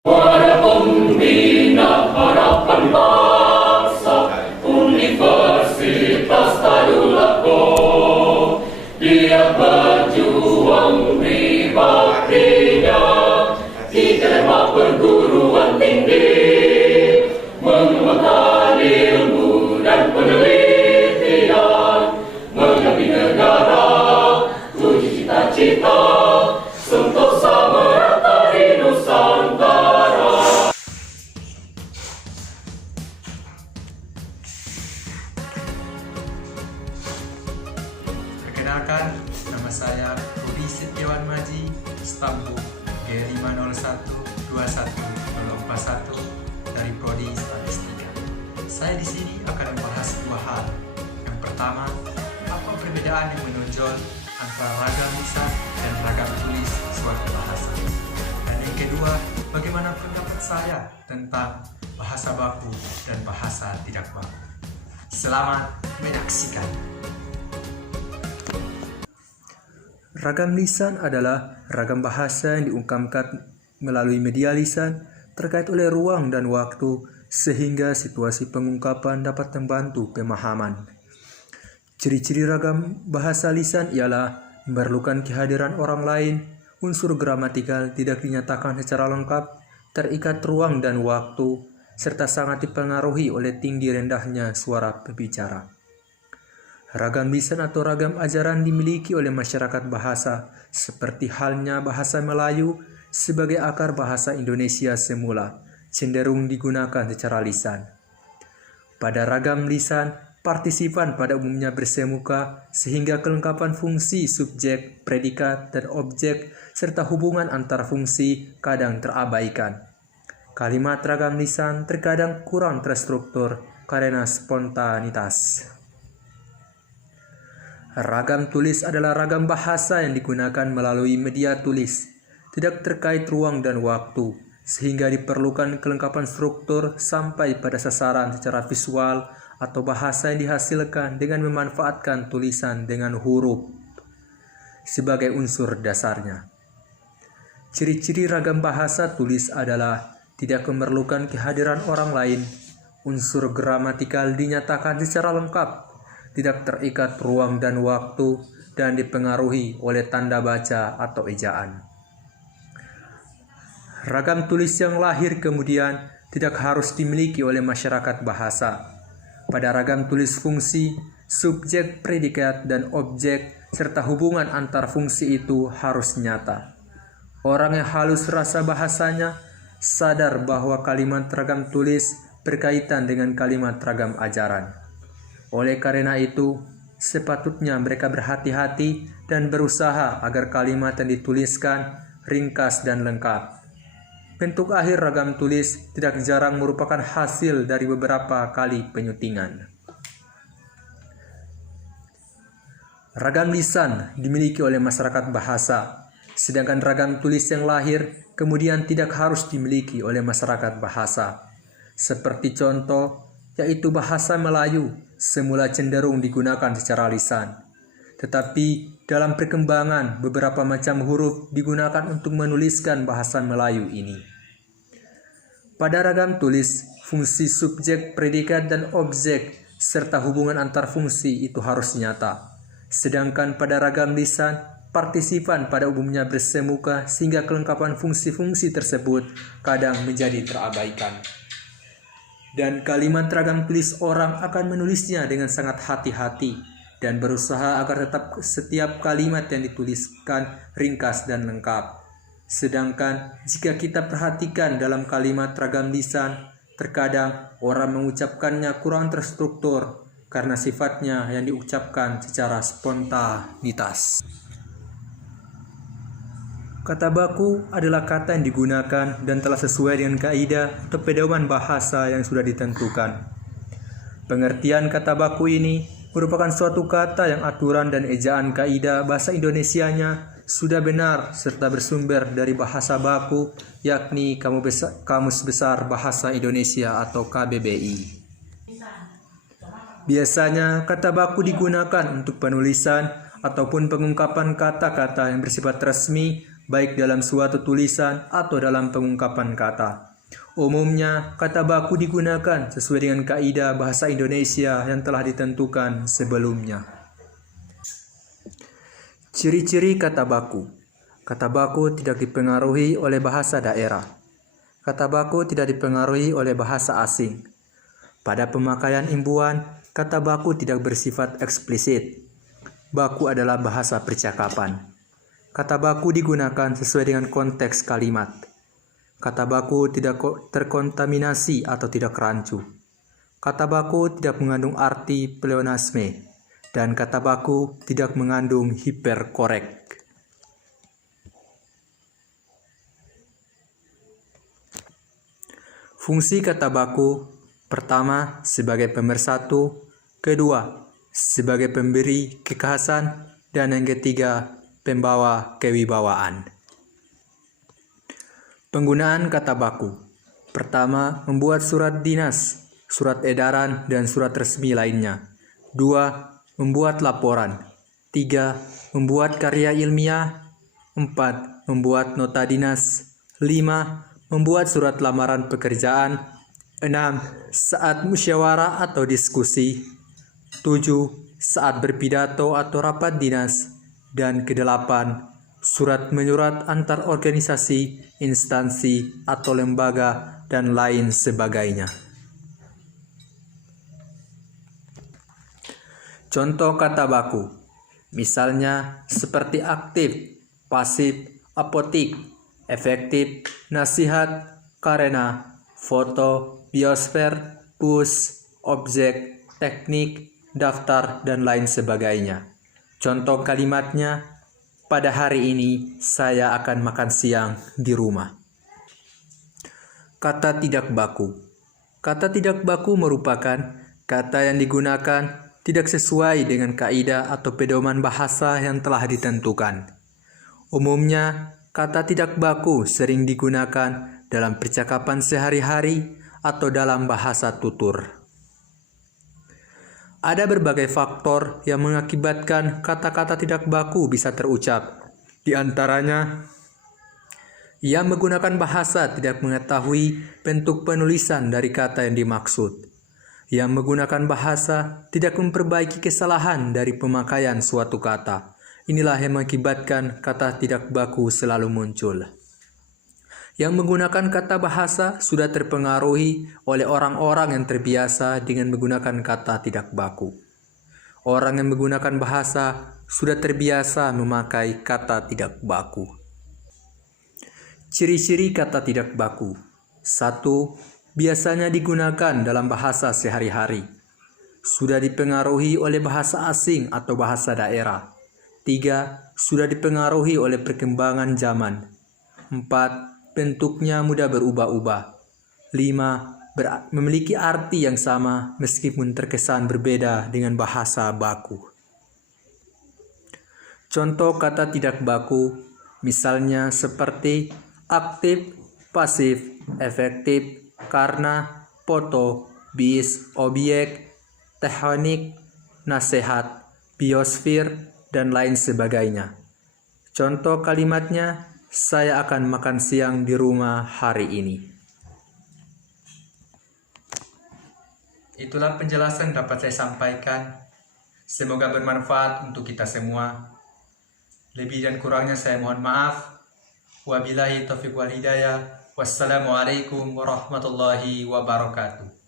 Para pembina harapan bangsa, Universitas Tadulako, dia berjuang pribadinya di derma perguruan tinggi, mengembangkan ilmu dan penelitian, mengabdi negara, tujuh cita-cita, sentosa merata di Nusantara. Perkenalkan, nama saya Rudi Setiawan Maji, Stambu G5012101 dari Prodi Statistika. Saya di sini akan membahas dua hal. Yang pertama, apa perbedaan yang menonjol antara ragam lisan dan ragam tulis suatu bahasa. Dan yang kedua, bagaimana pendapat saya tentang bahasa baku dan bahasa tidak baku. Selamat menyaksikan. Ragam lisan adalah ragam bahasa yang diungkapkan melalui media lisan terkait oleh ruang dan waktu sehingga situasi pengungkapan dapat membantu pemahaman. Ciri-ciri ragam bahasa lisan ialah memerlukan kehadiran orang lain, unsur gramatikal tidak dinyatakan secara lengkap, terikat ruang dan waktu, serta sangat dipengaruhi oleh tinggi rendahnya suara pembicara. Ragam lisan atau ragam ajaran dimiliki oleh masyarakat bahasa, seperti halnya bahasa Melayu sebagai akar bahasa Indonesia semula, cenderung digunakan secara lisan. Pada ragam lisan, partisipan pada umumnya bersemuka, sehingga kelengkapan fungsi subjek, predikat, dan objek, serta hubungan antar fungsi kadang terabaikan. Kalimat ragam lisan terkadang kurang terstruktur karena spontanitas. Ragam tulis adalah ragam bahasa yang digunakan melalui media tulis, tidak terkait ruang dan waktu, sehingga diperlukan kelengkapan struktur sampai pada sasaran secara visual atau bahasa yang dihasilkan dengan memanfaatkan tulisan dengan huruf sebagai unsur dasarnya. Ciri-ciri ragam bahasa tulis adalah tidak memerlukan kehadiran orang lain, unsur gramatikal dinyatakan secara lengkap, tidak terikat ruang dan waktu, dan dipengaruhi oleh tanda baca atau ejaan. Ragam tulis yang lahir kemudian tidak harus dimiliki oleh masyarakat bahasa. Pada ragam tulis fungsi, subjek, predikat, dan objek, serta hubungan antar fungsi itu harus nyata. Orang yang halus rasa bahasanya sadar bahwa kalimat ragam tulis berkaitan dengan kalimat ragam ajaran. Oleh karena itu, sepatutnya mereka berhati-hati dan berusaha agar kalimat yang dituliskan ringkas dan lengkap. Bentuk akhir ragam tulis tidak jarang merupakan hasil dari beberapa kali penyutingan. Ragam lisan dimiliki oleh masyarakat bahasa, sedangkan ragam tulis yang lahir kemudian tidak harus dimiliki oleh masyarakat bahasa. Seperti contoh, yaitu bahasa Melayu semula cenderung digunakan secara lisan. Tetapi dalam perkembangan beberapa macam huruf digunakan untuk menuliskan bahasa Melayu ini. Pada ragam tulis, fungsi subjek, predikat, dan objek serta hubungan antar fungsi itu harus nyata. Sedangkan pada ragam lisan, partisipan pada umumnya bersemuka sehingga kelengkapan fungsi-fungsi tersebut kadang menjadi terabaikan. Dan kalimat ragam tulis orang akan menulisnya dengan sangat hati-hati dan berusaha agar tetap setiap kalimat yang dituliskan ringkas dan lengkap. Sedangkan jika kita perhatikan dalam kalimat ragam lisan, terkadang orang mengucapkannya kurang terstruktur karena sifatnya yang diucapkan secara spontanitas. Kata baku adalah kata yang digunakan dan telah sesuai dengan kaidah atau pedoman bahasa yang sudah ditentukan. Pengertian kata baku ini merupakan suatu kata yang aturan dan ejaan kaidah bahasa Indonesianya sudah benar serta bersumber dari bahasa baku, yakni Kamus Besar Bahasa Indonesia atau KBBI. Biasanya kata baku digunakan untuk penulisan ataupun pengungkapan kata-kata yang bersifat resmi baik dalam suatu tulisan atau dalam pengungkapan kata. Umumnya, kata baku digunakan sesuai dengan kaidah bahasa Indonesia yang telah ditentukan sebelumnya. Ciri-ciri kata baku. Kata baku tidak dipengaruhi oleh bahasa daerah. Kata baku tidak dipengaruhi oleh bahasa asing. Pada pemakaian imbuhan, kata baku tidak bersifat eksplisit. Baku adalah bahasa percakapan. Kata baku digunakan sesuai dengan konteks kalimat. Kata baku tidak terkontaminasi atau tidak rancu. Kata baku tidak mengandung arti pleonasme. Dan kata baku tidak mengandung hiperkorek. Fungsi kata baku, pertama sebagai pemersatu, kedua sebagai pemberi kekhasan, dan yang ketiga pembawa kewibawaan. Penggunaan kata baku. Pertama, membuat surat dinas, surat edaran, dan surat resmi lainnya. 2. Membuat laporan. 3. Membuat karya ilmiah. 4. Membuat nota dinas. 5. Membuat surat lamaran pekerjaan. 6. Saat musyawarah atau diskusi. 7. Saat berpidato atau rapat dinas. Dan ke-8. Surat menyurat antar organisasi, instansi, atau lembaga, dan lain sebagainya. Contoh kata baku. Misalnya seperti aktif, pasif, apotik, efektif, nasihat, karena, foto, biosfer, push, objek, teknik, daftar, dan lain sebagainya. Contoh kalimatnya, pada hari ini saya akan makan siang di rumah. Kata tidak baku. Kata tidak baku merupakan kata yang digunakan tidak sesuai dengan kaidah atau pedoman bahasa yang telah ditentukan. Umumnya, kata tidak baku sering digunakan dalam percakapan sehari-hari atau dalam bahasa tutur. Ada berbagai faktor yang mengakibatkan kata-kata tidak baku bisa terucap. Di antaranya, yang menggunakan bahasa tidak mengetahui bentuk penulisan dari kata yang dimaksud. Yang menggunakan bahasa tidak memperbaiki kesalahan dari pemakaian suatu kata. Inilah yang mengakibatkan kata tidak baku selalu muncul. Yang menggunakan kata bahasa sudah terpengaruhi oleh orang-orang yang terbiasa dengan menggunakan kata tidak baku. Orang yang menggunakan bahasa sudah terbiasa memakai kata tidak baku. Ciri-ciri kata tidak baku. 1. Biasanya digunakan dalam bahasa sehari-hari. Sudah dipengaruhi oleh bahasa asing atau bahasa daerah. 3. Sudah dipengaruhi oleh perkembangan zaman. 4. Bentuknya mudah berubah-ubah. 5. Memiliki arti yang sama meskipun terkesan berbeda dengan bahasa baku. Contoh kata tidak baku, misalnya seperti aktif, pasif, efektif, karena, foto, bis, objek, teknik, nasihat, biosfer, dan lain sebagainya. Contoh kalimatnya, saya akan makan siang di rumah hari ini. Itulah penjelasan yang dapat saya sampaikan. Semoga bermanfaat untuk kita semua. Lebih dan kurangnya saya mohon maaf. Wabillahi taufiq wal hidayah. Wassalamualaikum warahmatullahi wabarakatuh.